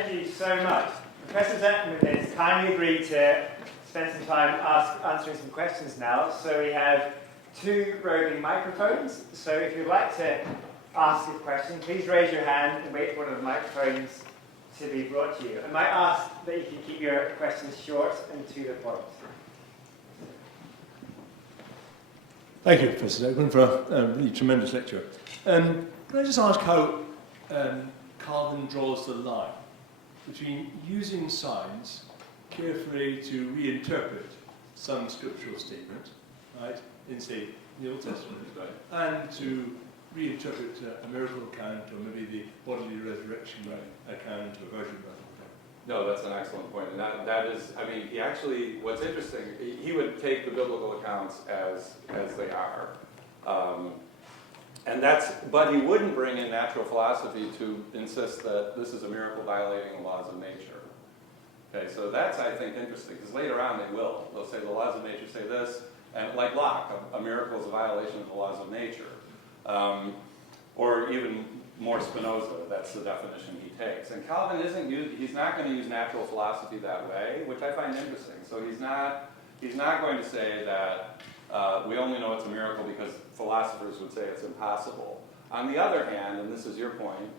Thank you so much. Professor Zachman has kindly agreed to spend some time answering some questions now. So we have 2 roving microphones. So if you'd like to ask a question, please raise your hand and wait for one of the microphones to be brought to you. I might ask that you can keep your questions short and to the point. Thank you, Professor Zachman, for a really tremendous lecture. Can I just ask how Calvin draws the line between using science carefully to reinterpret some scriptural statement, right, in, say, the Old Testament, and to reinterpret a miracle account or maybe the bodily resurrection account or version of that? No, that's an excellent point. And that is, I mean, he actually, what's interesting, he would take the biblical accounts as they are. But he wouldn't bring in natural philosophy to insist that this is a miracle violating the laws of nature. Okay, so that's, I think, interesting, because later on they will. They'll say the laws of nature say this, and like Locke, a miracle is a violation of the laws of nature. Or even more Spinoza, that's the definition he takes. And Calvin he's not going to use natural philosophy that way, which I find interesting. So he's not going to say that we only know it's a miracle because philosophers would say it's impossible. On the other hand, and this is your point,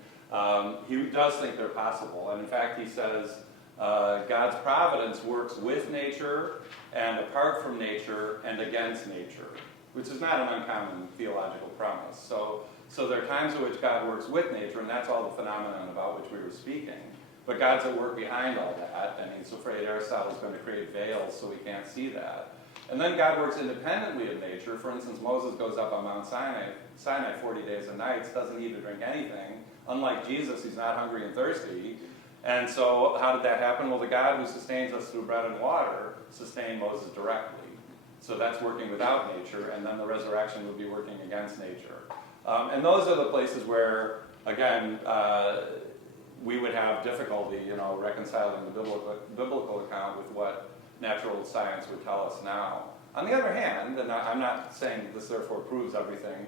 he does think they're possible. And in fact, he says God's providence works with nature and apart from nature and against nature, which is not an uncommon theological premise. So there are times in which God works with nature, and that's all the phenomenon about which we were speaking. But God's at work behind all that, and he's afraid Aristotle's going to create veils so we can't see that. And then God works independently of nature. For instance, Moses goes up on Mount Sinai 40 days and nights, doesn't eat or drink anything. Unlike Jesus, he's not hungry and thirsty. And so how did that happen? Well, the God who sustains us through bread and water sustained Moses directly. So that's working without nature, and then the resurrection would be working against nature. And those are the places where, again, we would have difficulty, reconciling the biblical account with what natural science would tell us now. On the other hand, and I'm not saying that this therefore proves everything,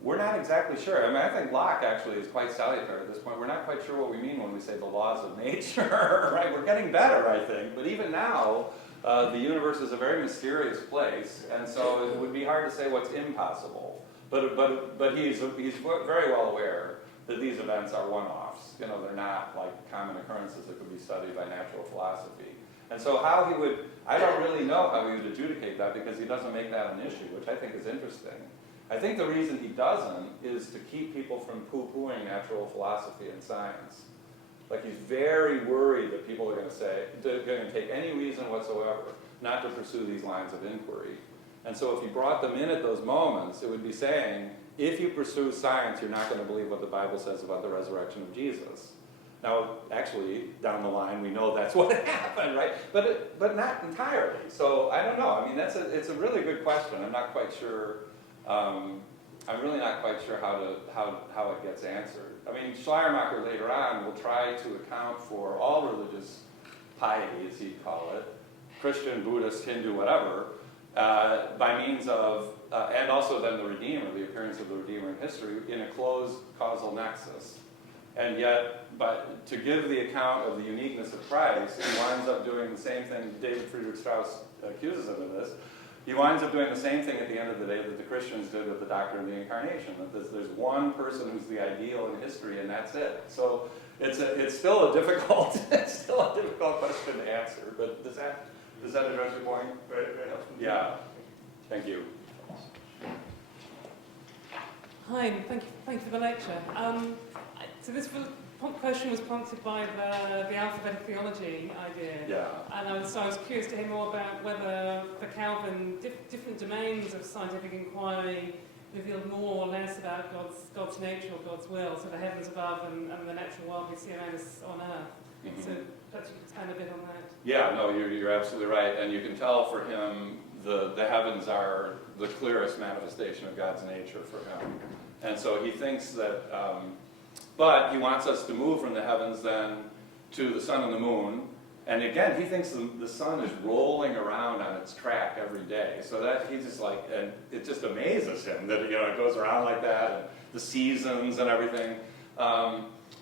we're not exactly sure. I mean, I think Locke actually is quite salutary at this point. We're not quite sure what we mean when we say the laws of nature, right? We're getting better, I think. But even now, the universe is a very mysterious place, and so it would be hard to say what's impossible. But he's very well aware that these events are one-offs. They're not like common occurrences that could be studied by natural philosophy. And so I don't really know how he would adjudicate that, because he doesn't make that an issue, which I think is interesting. I think the reason he doesn't is to keep people from poo-pooing natural philosophy and science. Like, he's very worried that people are going to say, they're going to take any reason whatsoever not to pursue these lines of inquiry. And so if he brought them in at those moments, it would be saying, if you pursue science, you're not going to believe what the Bible says about the resurrection of Jesus. Now, actually, down the line, we know that's what happened, right? But not entirely. So I don't know. I mean, it's a really good question. I'm not quite sure. I'm really not quite sure how it gets answered. I mean, Schleiermacher later on will try to account for all religious piety, as he'd call it, Christian, Buddhist, Hindu, whatever, by means of, and also then the Redeemer, the appearance of the Redeemer in history, in a closed causal nexus. And yet, but to give the account of the uniqueness of Christ, he winds up doing the same thing. David Friedrich Strauss accuses him of this. He winds up doing the same thing at the end of the day that the Christians did with the doctrine of the Incarnation. That there's one person who's the ideal in history, and that's it. So it's still a difficult question to answer. But does that address your point? Right. Yeah. Thank you. Hi, thank you for the lecture. So this question was prompted by the alphabetic theology idea. Yeah. And I was curious to hear more about whether for Calvin different domains of scientific inquiry revealed more or less about God's nature or God's will, so the heavens above and the natural world we see around us on earth. Mm-hmm. So perhaps you could expand a bit on that. Yeah, no, you're absolutely right. And you can tell for him the heavens are the clearest manifestation of God's nature for him. And so he thinks that, but he wants us to move from the heavens then to the sun and the moon. And again, he thinks the sun is rolling around on its track every day. So that he's just like, and it just amazes him that it goes around like that, and the seasons and everything.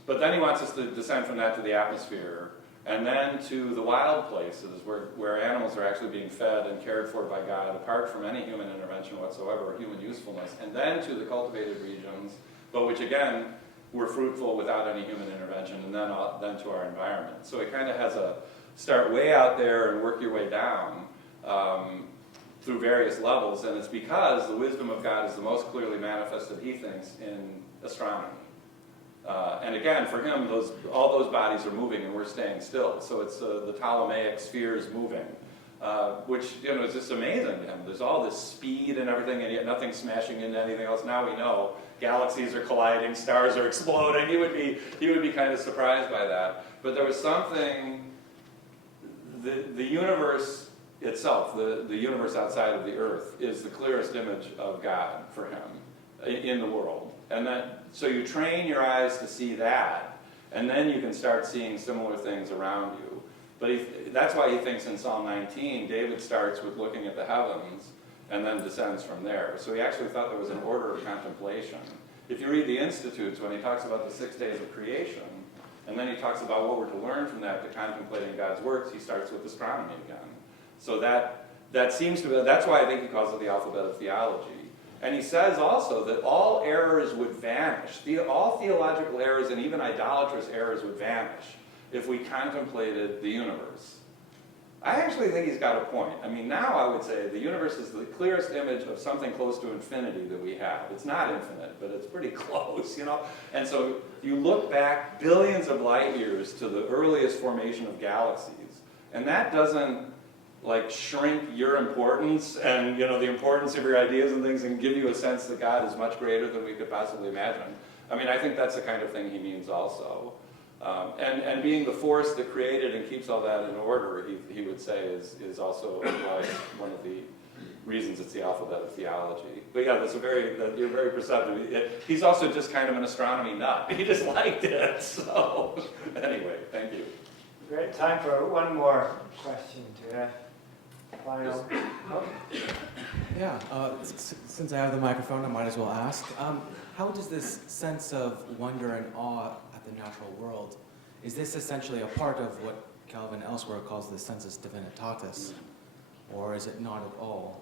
But then he wants us to descend from that to the atmosphere, and then to the wild places where animals are actually being fed and cared for by God, apart from any human intervention whatsoever or human usefulness, and then to the cultivated regions, but which again were fruitful without any human intervention, and then to our environment. So it kind of has a start way out there and work your way down through various levels, and it's because the wisdom of God is the most clearly manifested, he thinks, in astronomy. And again, for him, all those bodies are moving and we're staying still. So it's the Ptolemaic spheres moving, which is just amazing to him. There's all this speed and everything, and yet nothing's smashing into anything else. Now we know galaxies are colliding, stars are exploding. He would be kind of surprised by that. But there was something. The universe itself, the universe outside of the Earth, is the clearest image of God for him in the world. And so you train your eyes to see that, and then you can start seeing similar things around you. But that's why he thinks in Psalm 19, David starts with looking at the heavens and then descends from there. So he actually thought there was an order of contemplation. If you read the Institutes, when he talks about the 6 days of creation, and then he talks about what we're to learn from that, the contemplating God's works, he starts with astronomy again. So that seems to be, that's why I think he calls it the alphabet of theology. And he says also that all errors would vanish. All theological errors and even idolatrous errors would vanish if we contemplated the universe. I actually think he's got a point. I mean, now I would say the universe is the clearest image of something close to infinity that we have. It's not infinite, but it's pretty close, And so you look back billions of light years to the earliest formation of galaxies, and that doesn't shrink your importance and the importance of your ideas and things and give you a sense that God is much greater than we could possibly imagine. I mean, I think that's the kind of thing he means also. And being the force that created and keeps all that in order, he would say is also one of the reasons it's the alphabet of theology. But yeah, you're very perceptive. He's also just kind of an astronomy nut. He just liked it. So anyway, thank you. Great. Time for one more question to final. Oh. Yeah, since I have the microphone, I might as well ask. How does this sense of wonder and awe at the natural world, is this essentially a part of what Calvin elsewhere calls the sensus divinitatis, or is it not at all?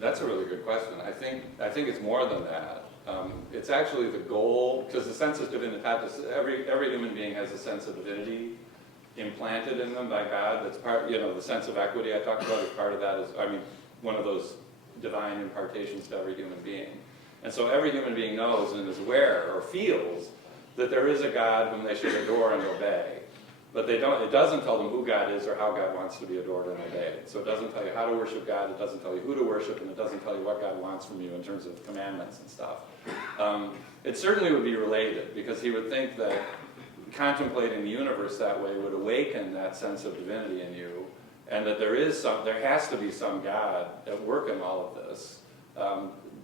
That's a really good question. I think it's more than that. It's actually the goal, because the sensus divinitatis, every human being has a sense of divinity implanted in them by God. That's part, the sense of equity I talked about is part of that. One of those divine impartations to every human being. And so every human being knows and is aware or feels that there is a God whom they should adore and obey. But it doesn't tell them who God is or how God wants to be adored and obeyed. So it doesn't tell you how to worship God, it doesn't tell you who to worship, and it doesn't tell you what God wants from you in terms of commandments and stuff. It certainly would be related, because he would think that contemplating the universe that way would awaken that sense of divinity in you, and that there has to be some God at work in all of this.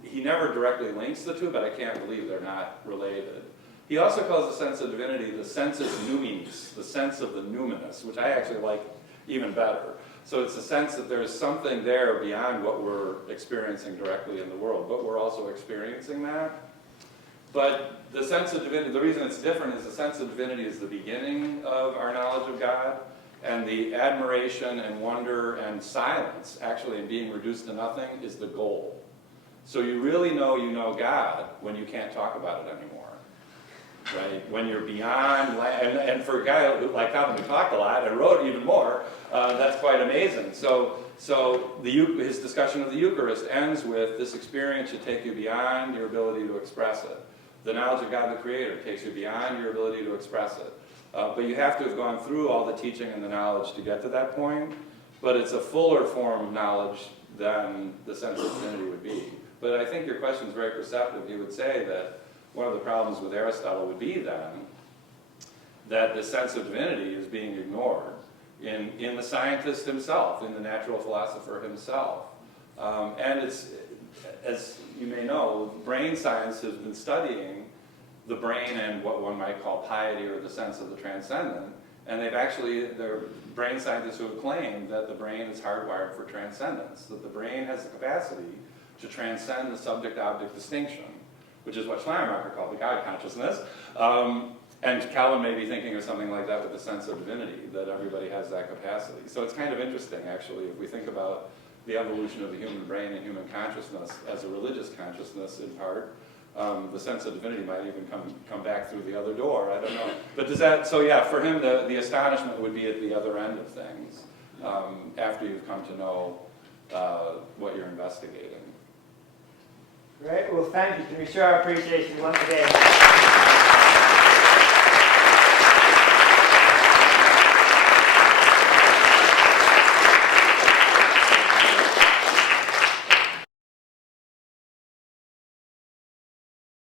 He never directly links the two, but I can't believe they're not related. He also calls the sense of divinity the sensus numinis, the sense of the numinous, which I actually like even better. So it's the sense that there's something there beyond what we're experiencing directly in the world, but we're also experiencing that. But the sense of divinity, the reason it's different is the sense of divinity is the beginning of our knowledge of God, and the admiration and wonder and silence, actually, in being reduced to nothing, is the goal. So you really know you know God when you can't talk about it anymore. Right? When you're beyond, and for a guy like Calvin who talked a lot and wrote even more, that's quite amazing. So his discussion of the Eucharist ends with this experience should take you beyond your ability to express it. The knowledge of God the Creator takes you beyond your ability to express it. But you have to have gone through all the teaching and the knowledge to get to that point. But it's a fuller form of knowledge than the sense of divinity would be. But I think your question is very perceptive. He would say that one of the problems with Aristotle would be then that the sense of divinity is being ignored in the scientist himself, in the natural philosopher himself. And it's, as you may know, brain science has been studying the brain and what one might call piety or the sense of the transcendent. And there are brain scientists who have claimed that the brain is hardwired for transcendence, that the brain has the capacity to transcend the subject-object distinction, which is what Schleiermacher called the God consciousness. And Calvin may be thinking of something like that with the sense of divinity, that everybody has that capacity. So it's kind of interesting, actually, if we think about the evolution of the human brain and human consciousness as a religious consciousness in part, the sense of divinity might even come back through the other door, I don't know. But does that, so yeah, for him the astonishment would be at the other end of things, after you've come to know what you're investigating. Great, well thank you. Can we show our appreciation once again?